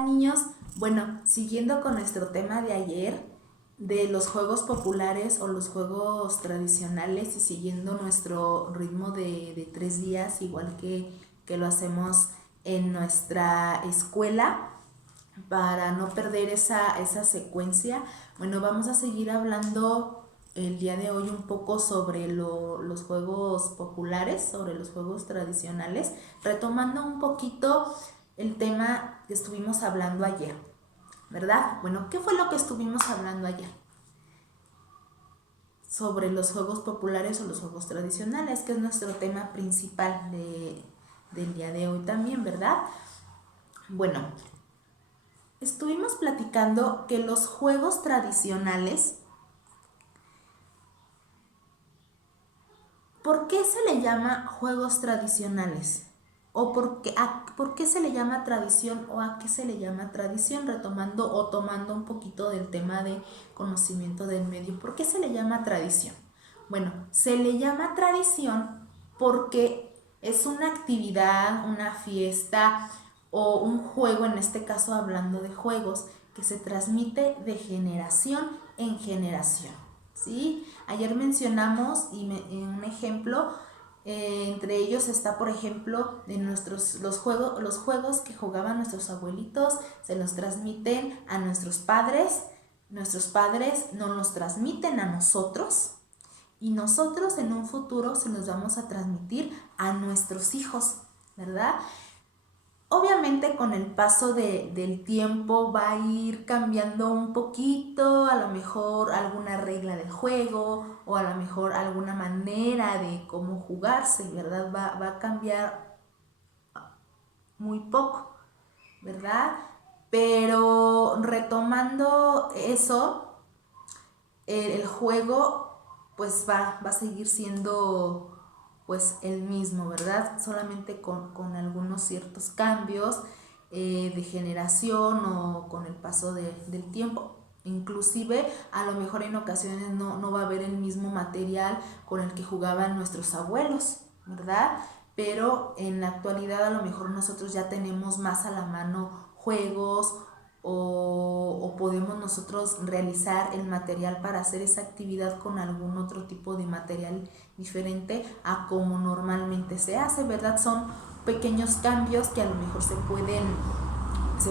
Hola niños, bueno, siguiendo con nuestro tema de ayer, de los juegos populares o los juegos tradicionales y siguiendo nuestro ritmo de 3 días, igual que lo hacemos en nuestra escuela, para no perder esa secuencia, bueno, vamos a seguir hablando el día de hoy un poco sobre los juegos populares, sobre los juegos tradicionales, retomando un poquito el tema que estuvimos hablando ayer, ¿verdad? Bueno, ¿qué fue lo que estuvimos hablando ayer? Sobre los juegos populares o los juegos tradicionales, que es nuestro tema principal del día de hoy también, ¿verdad? Bueno, estuvimos platicando que los juegos tradicionales, ¿por qué se le llama juegos tradicionales? ¿O por qué se le llama tradición o a qué se le llama tradición? Retomando o tomando un poquito del tema de conocimiento del medio. ¿Por qué se le llama tradición? Bueno, se le llama tradición porque es una actividad, una fiesta o un juego, en este caso hablando de juegos, que se transmite de generación en generación. ¿Sí? Ayer mencionamos un ejemplo, entre ellos está, por ejemplo, los juegos que jugaban nuestros abuelitos, se los transmiten a nuestros padres no nos transmiten a nosotros y nosotros en un futuro se los vamos a transmitir a nuestros hijos, ¿verdad? Obviamente con el paso del tiempo va a ir cambiando un poquito, a lo mejor alguna regla del juego o a lo mejor alguna manera de cómo jugarse, ¿verdad? Va a cambiar muy poco, ¿verdad? Pero retomando eso, el juego pues va a seguir siendo pues el mismo, ¿verdad? Solamente con algunos ciertos cambios de generación o con el paso del tiempo. Inclusive a lo mejor en ocasiones no va a haber el mismo material con el que jugaban nuestros abuelos, ¿verdad? Pero en la actualidad a lo mejor nosotros ya tenemos más a la mano juegos o podemos nosotros realizar el material para hacer esa actividad con algún otro tipo de material diferente a como normalmente se hace, ¿verdad? Son pequeños cambios que a lo mejor se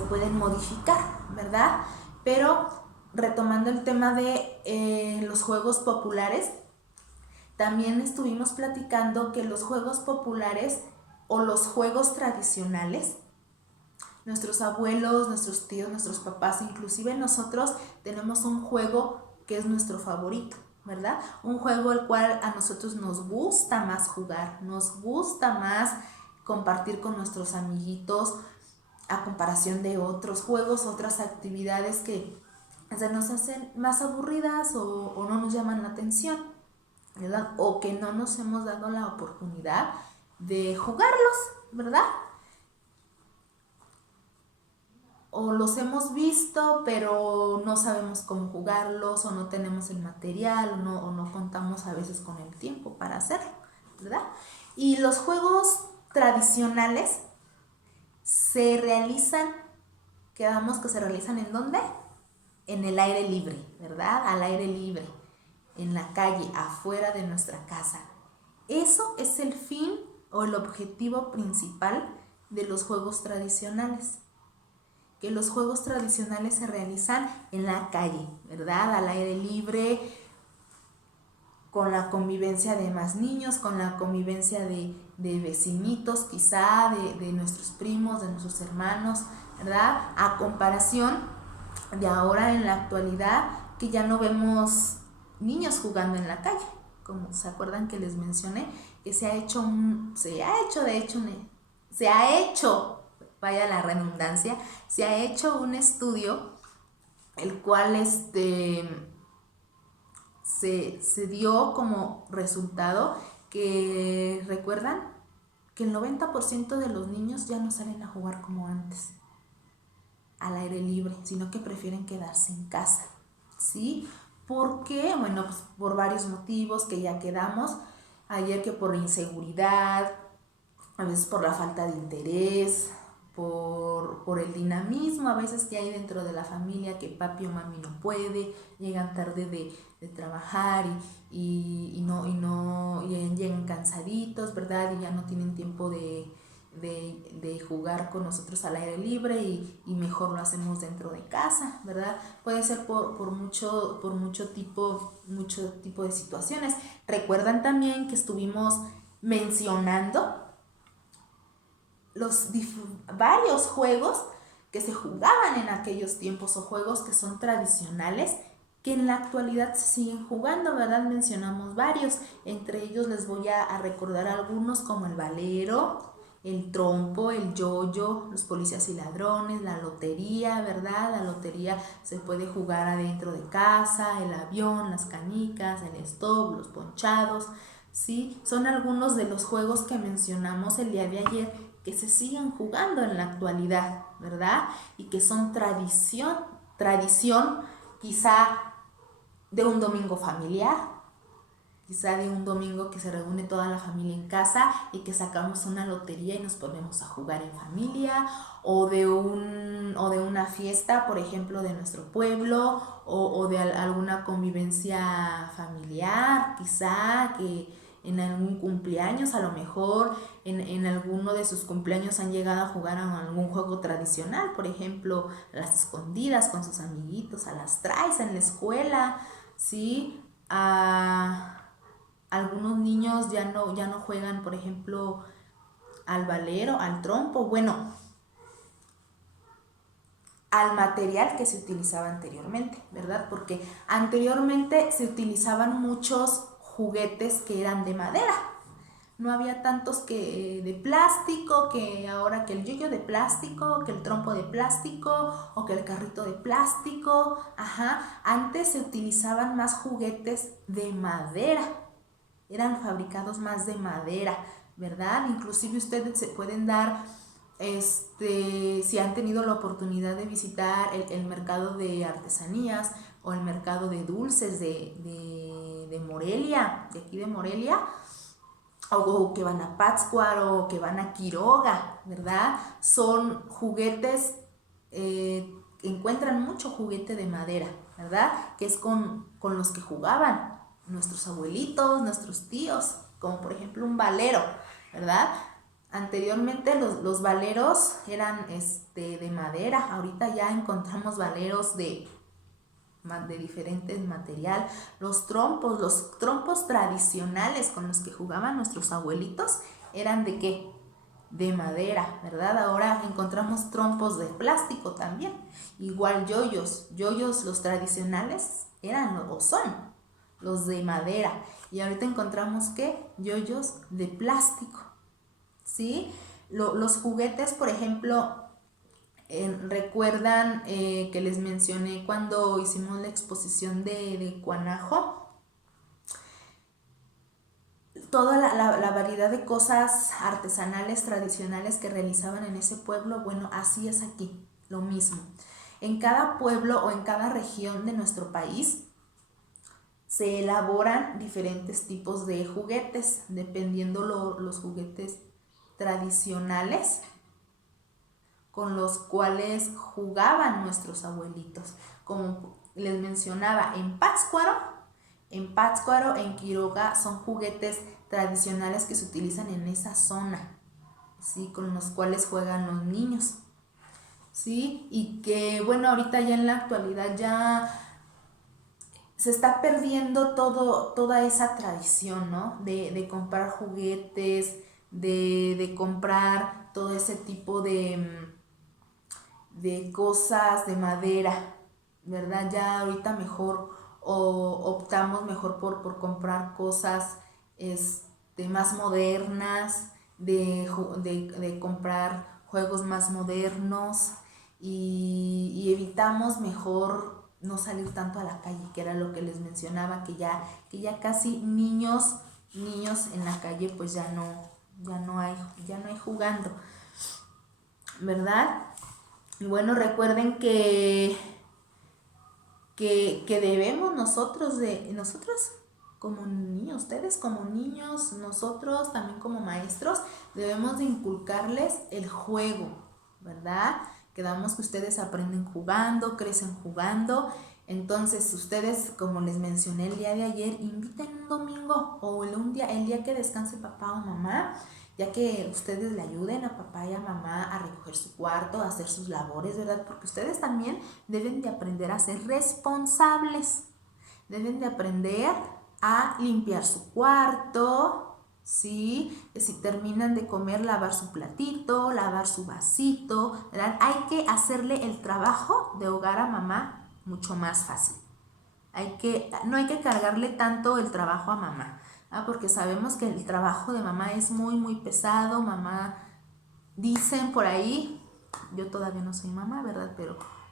pueden modificar, ¿verdad? Pero retomando el tema de los juegos populares, también estuvimos platicando que los juegos populares o los juegos tradicionales, nuestros abuelos, nuestros tíos, nuestros papás, inclusive nosotros tenemos un juego que es nuestro favorito, ¿verdad? Un juego el cual a nosotros nos gusta más jugar, nos gusta más compartir con nuestros amiguitos a comparación de otros juegos, otras actividades que se nos hacen más aburridas o no nos llaman la atención, ¿verdad? O que no nos hemos dado la oportunidad de jugarlos, ¿verdad? O los hemos visto pero no sabemos cómo jugarlos o no tenemos el material o no contamos a veces con el tiempo para hacerlo, ¿verdad? Y los juegos tradicionales quedamos que se realizan ¿en dónde? En el aire libre, ¿verdad? Al aire libre, en la calle, afuera de nuestra casa. Eso es el fin o el objetivo principal de los juegos tradicionales. Que los juegos tradicionales se realizan en la calle, ¿verdad? Al aire libre, con la convivencia de más niños, con la convivencia de vecinitos, quizá, de nuestros primos, de nuestros hermanos, ¿verdad? A comparación de ahora en la actualidad, que ya no vemos niños jugando en la calle. Como se acuerdan que les mencioné, que vaya la redundancia, se ha hecho un estudio el cual se dio como resultado que, ¿recuerdan? Que el 90% de los niños ya no salen a jugar como antes, al aire libre, sino que prefieren quedarse en casa, ¿sí? ¿Por qué? Bueno, pues por varios motivos que ya quedamos ayer, que por inseguridad, a veces por la falta de interés, por el dinamismo a veces que hay dentro de la familia, que papi o mami no puede, llegan tarde de trabajar y llegan cansaditos, ¿verdad? Y ya no tienen tiempo de jugar con nosotros al aire libre y mejor lo hacemos dentro de casa, ¿verdad? Puede ser por mucho tipo de situaciones. Recuerdan también que estuvimos mencionando varios juegos que se jugaban en aquellos tiempos o juegos que son tradicionales que en la actualidad se siguen jugando, ¿verdad? Mencionamos varios, entre ellos les voy a recordar algunos como el valero, el trompo, el yoyo, los policías y ladrones, la lotería, ¿verdad? La lotería se puede jugar adentro de casa, el avión, las canicas, el stop, los ponchados, ¿sí? Son algunos de los juegos que mencionamos el día de ayer que se siguen jugando en la actualidad, ¿verdad? Y que son tradición quizá de un domingo familiar, quizá de un domingo que se reúne toda la familia en casa y que sacamos una lotería y nos ponemos a jugar en familia, o de una fiesta, por ejemplo, de nuestro pueblo, o de alguna convivencia familiar, quizá que en algún cumpleaños, a lo mejor en alguno de sus cumpleaños han llegado a jugar a algún juego tradicional, por ejemplo, las escondidas con sus amiguitos, a las traes en la escuela, ¿sí? Algunos niños ya no juegan, por ejemplo, al valero, al trompo, bueno, al material que se utilizaba anteriormente, ¿verdad? Porque anteriormente se utilizaban muchos juguetes que eran de madera. No había tantos que de plástico, que ahora que el yoyo de plástico, que el trompo de plástico o que el carrito de plástico. Ajá, antes se utilizaban más juguetes de madera. Eran fabricados más de madera, ¿verdad? Inclusive ustedes se pueden dar, si han tenido la oportunidad de visitar el mercado de artesanías o el mercado de dulces de Morelia, de aquí de Morelia, o que van a Pátzcuaro o que van a Quiroga, ¿verdad? Son juguetes, encuentran mucho juguete de madera, ¿verdad? Que es con los que jugaban nuestros abuelitos, nuestros tíos, como por ejemplo un valero, ¿verdad? Anteriormente los valeros eran de madera, ahorita ya encontramos valeros de diferente material. Los trompos tradicionales con los que jugaban nuestros abuelitos eran ¿de qué? De madera, ¿verdad? Ahora encontramos trompos de plástico también. Igual yoyos los tradicionales eran o son los de madera. Y ahorita encontramos ¿qué? Yoyos de plástico, ¿sí? Los juguetes, por ejemplo, recuerdan que les mencioné cuando hicimos la exposición de Cuanajo, toda la variedad de cosas artesanales tradicionales que realizaban en ese pueblo. Bueno, así es aquí, lo mismo. En cada pueblo o en cada región de nuestro país se elaboran diferentes tipos de juguetes, dependiendo los juguetes tradicionales con los cuales jugaban nuestros abuelitos. Como les mencionaba, en Pátzcuaro, en Quiroga, son juguetes tradicionales que se utilizan en esa zona, ¿sí? Con los cuales juegan los niños, ¿sí? Y que, bueno, ahorita ya en la actualidad ya se está perdiendo toda esa tradición, ¿no? De comprar juguetes, de comprar todo ese tipo de cosas de madera, ¿verdad? Ya ahorita mejor optamos mejor por comprar cosas más modernas, de comprar juegos más modernos y evitamos mejor no salir tanto a la calle, que era lo que les mencionaba, que ya casi niños en la calle pues ya no hay jugando, ¿verdad? Y bueno, recuerden que debemos nosotros como niños, ustedes como niños, nosotros también como maestros, debemos de inculcarles el juego, ¿verdad? Quedamos que ustedes aprenden jugando, crecen jugando. Entonces ustedes, como les mencioné el día de ayer, inviten un domingo o el día que descanse papá o mamá, ya que ustedes le ayuden a papá y a mamá a recoger su cuarto, a hacer sus labores, ¿verdad? Porque ustedes también deben de aprender a ser responsables, deben de aprender a limpiar su cuarto, ¿sí? Si terminan de comer, lavar su platito, lavar su vasito, ¿verdad? Hay que hacerle el trabajo de hogar a mamá mucho más fácil. No hay que cargarle tanto el trabajo a mamá, porque sabemos que el trabajo de mamá es muy, muy pesado. Mamá, dicen por ahí, yo todavía no soy mamá, ¿verdad?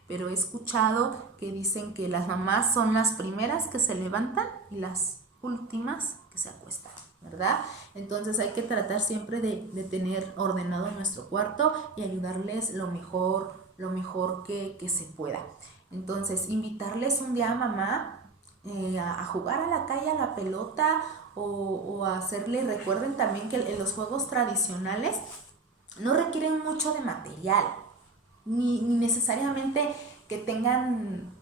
Pero he escuchado que dicen que las mamás son las primeras que se levantan y las últimas que se acuestan, ¿verdad? Entonces hay que tratar siempre de tener ordenado nuestro cuarto y ayudarles lo mejor que se pueda. Entonces, invitarles un día a mamá a jugar a la calle a la pelota o a hacerle, recuerden también que en los juegos tradicionales no requieren mucho de material, ni necesariamente que tengan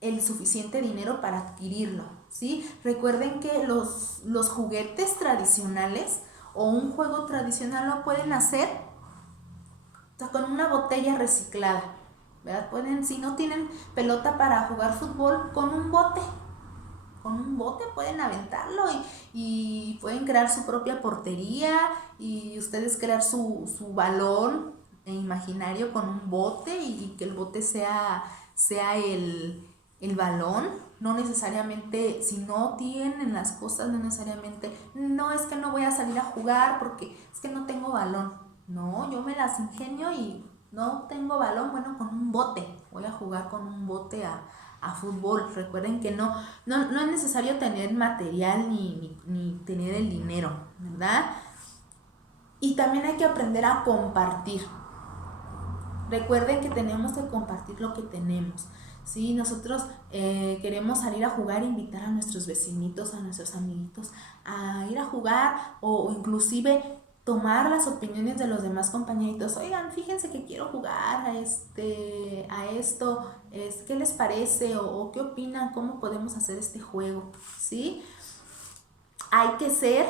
el suficiente dinero para adquirirlo, ¿sí? Recuerden que los juguetes tradicionales o un juego tradicional lo pueden hacer con una botella reciclada, ¿verdad? Pueden, si no tienen pelota para jugar fútbol, con un bote pueden aventarlo y pueden crear su propia portería y ustedes crear su balón imaginario con un bote y que el bote sea el balón. No necesariamente, si no tienen las cosas, no necesariamente, no es que no voy a salir a jugar porque es que no tengo balón. No, yo me las ingenio y no tengo balón, bueno, con un bote. Voy a jugar con un bote a fútbol. Recuerden que no es necesario tener material ni tener el dinero, ¿verdad? Y también hay que aprender a compartir. Recuerden que tenemos que compartir lo que tenemos. ¿Sí? Nosotros queremos salir a jugar, invitar a nuestros vecinitos, a nuestros amiguitos a ir a jugar o inclusive tomar las opiniones de los demás compañeritos. Oigan, fíjense que quiero jugar a esto, ¿qué les parece? O qué opinan, cómo podemos hacer este juego, ¿sí? Hay que ser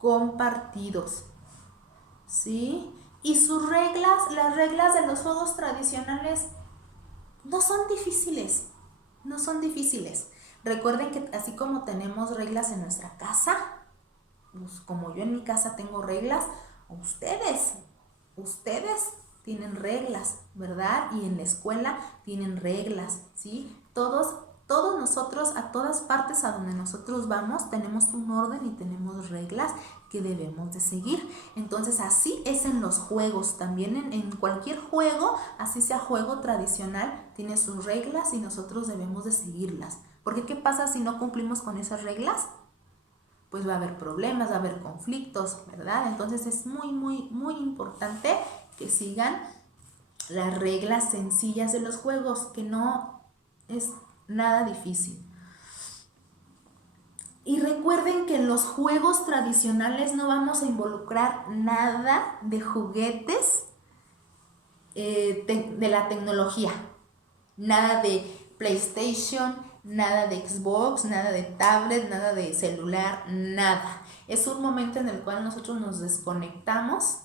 compartidos, ¿sí? Y sus reglas, las reglas de los juegos tradicionales no son difíciles, no son difíciles. Recuerden que así como tenemos reglas en nuestra casa, pues como yo en mi casa tengo reglas, ustedes tienen reglas, ¿verdad? Y en la escuela tienen reglas, ¿sí? Todos nosotros, a todas partes a donde nosotros vamos, tenemos un orden y tenemos reglas que debemos de seguir. Entonces así es en los juegos, también en cualquier juego, así sea juego tradicional, tiene sus reglas y nosotros debemos de seguirlas. Porque ¿qué pasa si no cumplimos con esas reglas? Pues va a haber problemas, va a haber conflictos, ¿verdad? Entonces es muy, muy, muy importante que sigan las reglas sencillas de los juegos, que no es nada difícil. Y recuerden que en los juegos tradicionales no vamos a involucrar nada de juguetes de la tecnología. Nada de PlayStation, nada de Xbox, nada de tablet, nada de celular, nada. Es un momento en el cual nosotros nos desconectamos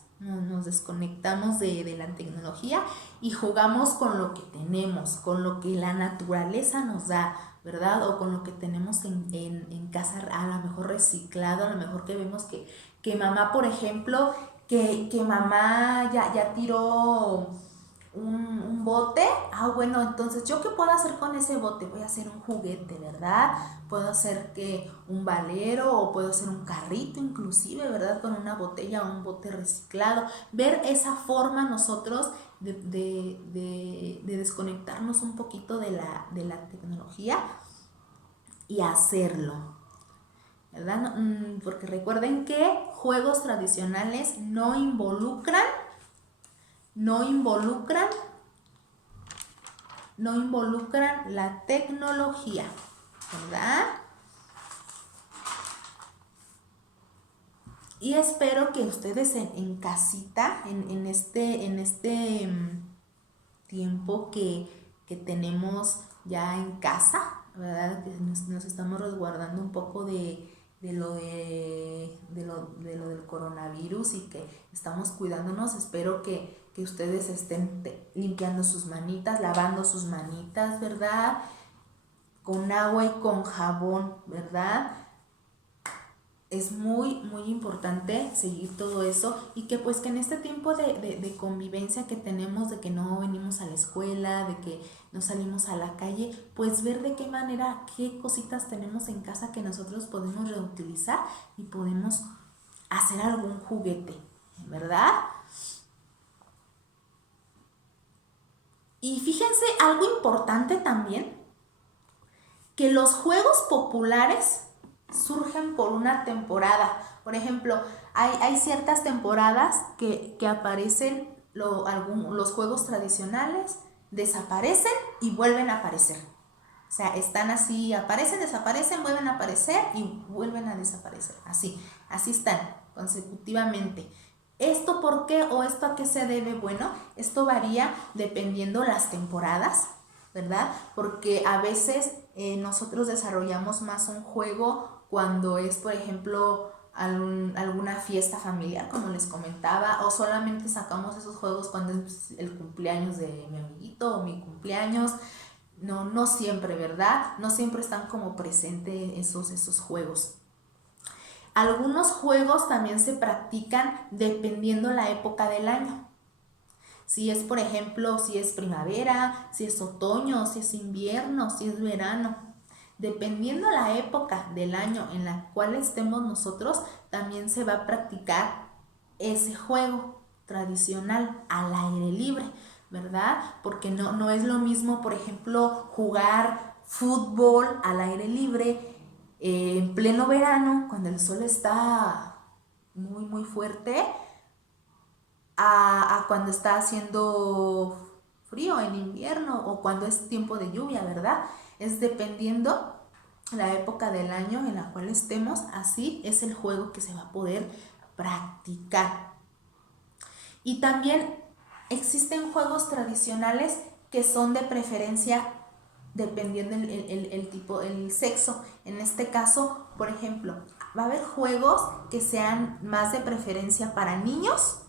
de la tecnología y jugamos con lo que tenemos, con lo que la naturaleza nos da, ¿verdad? O con lo que tenemos en casa, a lo mejor reciclado, a lo mejor que vemos que mamá, por ejemplo, que mamá ya tiró un bote. Bueno, entonces, ¿yo qué puedo hacer con ese bote? Voy a hacer un juguete, ¿verdad? Puedo hacer un valero o puedo hacer un carrito inclusive, ¿verdad? Con una botella o un bote reciclado. Ver esa forma nosotros de desconectarnos un poquito de la tecnología y hacerlo, ¿verdad? Porque recuerden que juegos tradicionales no involucran la tecnología, ¿verdad? Y espero que ustedes en casita, en este tiempo que tenemos ya en casa, ¿verdad? Que nos estamos resguardando un poco de lo del coronavirus y que estamos cuidándonos. Espero que ustedes estén limpiando sus manitas, lavando sus manitas, ¿verdad? Con agua y con jabón, ¿verdad? Es muy, muy importante seguir todo eso y que pues que en este tiempo de convivencia que tenemos, de que no venimos a la escuela, de que no salimos a la calle, pues ver de qué manera, qué cositas tenemos en casa que nosotros podemos reutilizar y podemos hacer algún juguete, ¿verdad? Y fíjense algo importante también, que los juegos populares surgen por una temporada. Por ejemplo, hay ciertas temporadas que aparecen los juegos tradicionales, desaparecen y vuelven a aparecer. O sea, están así, aparecen, desaparecen, vuelven a aparecer y vuelven a desaparecer. Así están consecutivamente. ¿Esto por qué o esto a qué se debe? Bueno, esto varía dependiendo las temporadas, ¿verdad? Porque a veces nosotros desarrollamos más un juego cuando es, por ejemplo, alguna fiesta familiar, como les comentaba, o solamente sacamos esos juegos cuando es el cumpleaños de mi amiguito o mi cumpleaños. No siempre, ¿verdad? No siempre están como presentes esos juegos. Algunos juegos también se practican dependiendo la época del año. Si es, por ejemplo, si es primavera, si es otoño, si es invierno, si es verano. Dependiendo la época del año en la cual estemos nosotros, también se va a practicar ese juego tradicional al aire libre, ¿verdad? Porque no es lo mismo, por ejemplo, jugar fútbol al aire libre en pleno verano, cuando el sol está muy, muy fuerte, a cuando está haciendo frío en invierno o cuando es tiempo de lluvia, ¿verdad? Es dependiendo la época del año en la cual estemos, así es el juego que se va a poder practicar. Y también existen juegos tradicionales que son de preferencia dependiendo el tipo, el sexo. En este caso, por ejemplo, va a haber juegos que sean más de preferencia para niños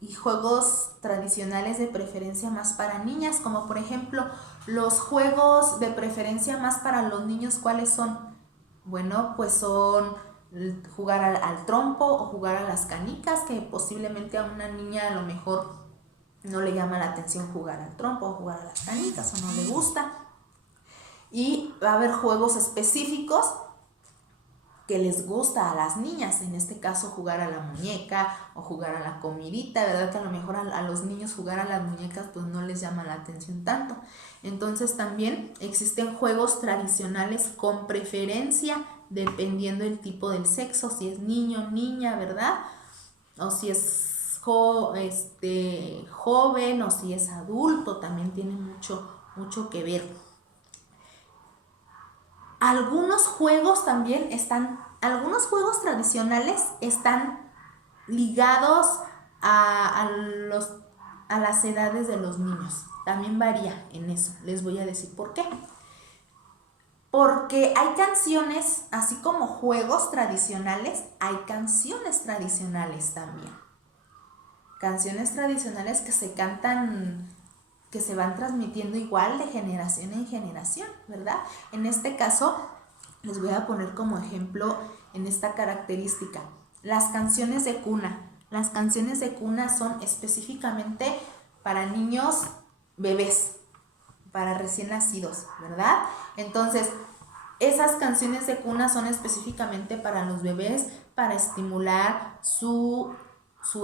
y juegos tradicionales de preferencia más para niñas, como por ejemplo los juegos de preferencia más para los niños, ¿cuáles son? Bueno, pues son jugar al trompo o jugar a las canicas, que posiblemente a una niña a lo mejor no le llama la atención jugar al trompo o jugar a las canicas o no le gusta. Y va a haber juegos específicos que les gusta a las niñas, en este caso jugar a la muñeca o jugar a la comidita, ¿verdad? Que a lo mejor a los niños jugar a las muñecas pues no les llama la atención tanto. Entonces también existen juegos tradicionales con preferencia dependiendo del tipo del sexo, si es niño o niña, ¿verdad? O si es joven o si es adulto, también tiene mucho que ver. Algunos juegos tradicionales están ligados a las edades de los niños. También varía en eso. Les voy a decir por qué. Porque hay canciones, así como juegos tradicionales, hay canciones tradicionales también. Canciones tradicionales que se cantan, que se van transmitiendo igual de generación en generación, ¿verdad? En este caso, les voy a poner como ejemplo en esta característica, las canciones de cuna. Las canciones de cuna son específicamente para niños bebés, para recién nacidos, ¿verdad? Entonces, esas canciones de cuna son específicamente para los bebés, para estimular su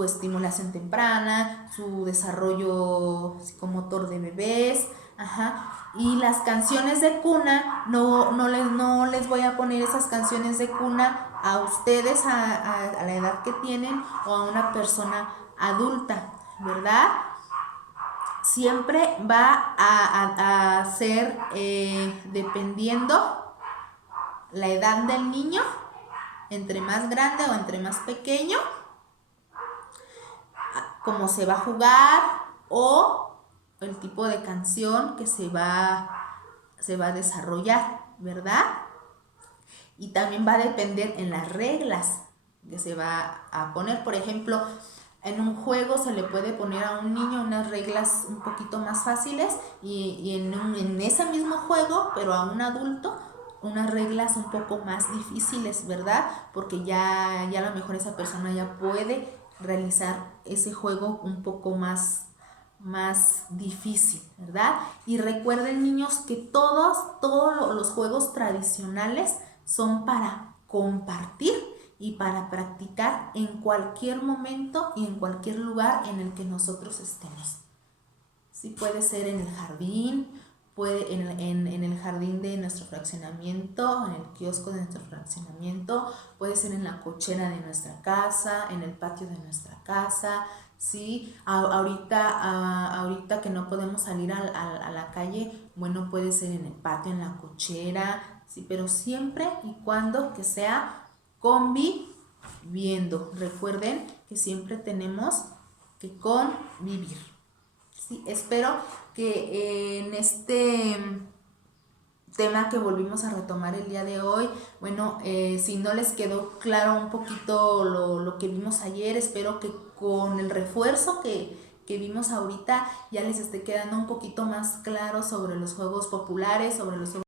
estimulación temprana, su desarrollo psicomotor de bebés, y las canciones de cuna, no les voy a poner esas canciones de cuna a ustedes a la edad que tienen o a una persona adulta, ¿verdad? Siempre va a ser dependiendo la edad del niño entre más grande o entre más pequeño, cómo se va a jugar o el tipo de canción que se va a desarrollar, ¿verdad? Y también va a depender en las reglas que se va a poner. Por ejemplo, en un juego se le puede poner a un niño unas reglas un poquito más fáciles y en ese mismo juego, pero a un adulto, unas reglas un poco más difíciles, ¿verdad? Porque ya a lo mejor esa persona ya puede realizar ese juego un poco más difícil, ¿verdad? Y recuerden, niños, que todos los juegos tradicionales son para compartir y para practicar en cualquier momento y en cualquier lugar en el que nosotros estemos. Sí, puede ser en el jardín, en el jardín de nuestro fraccionamiento, en el kiosco de nuestro fraccionamiento, puede ser en la cochera de nuestra casa, en el patio de nuestra casa, ¿sí? Ahorita que no podemos salir a la calle, bueno, puede ser en el patio, en la cochera, ¿sí? Pero siempre y cuando que sea conviviendo. Recuerden que siempre tenemos que convivir. Sí, espero que en este tema que volvimos a retomar el día de hoy, bueno, si no les quedó claro un poquito lo que vimos ayer, espero que con el refuerzo que vimos ahorita ya les esté quedando un poquito más claro sobre los juegos populares, sobre los juegos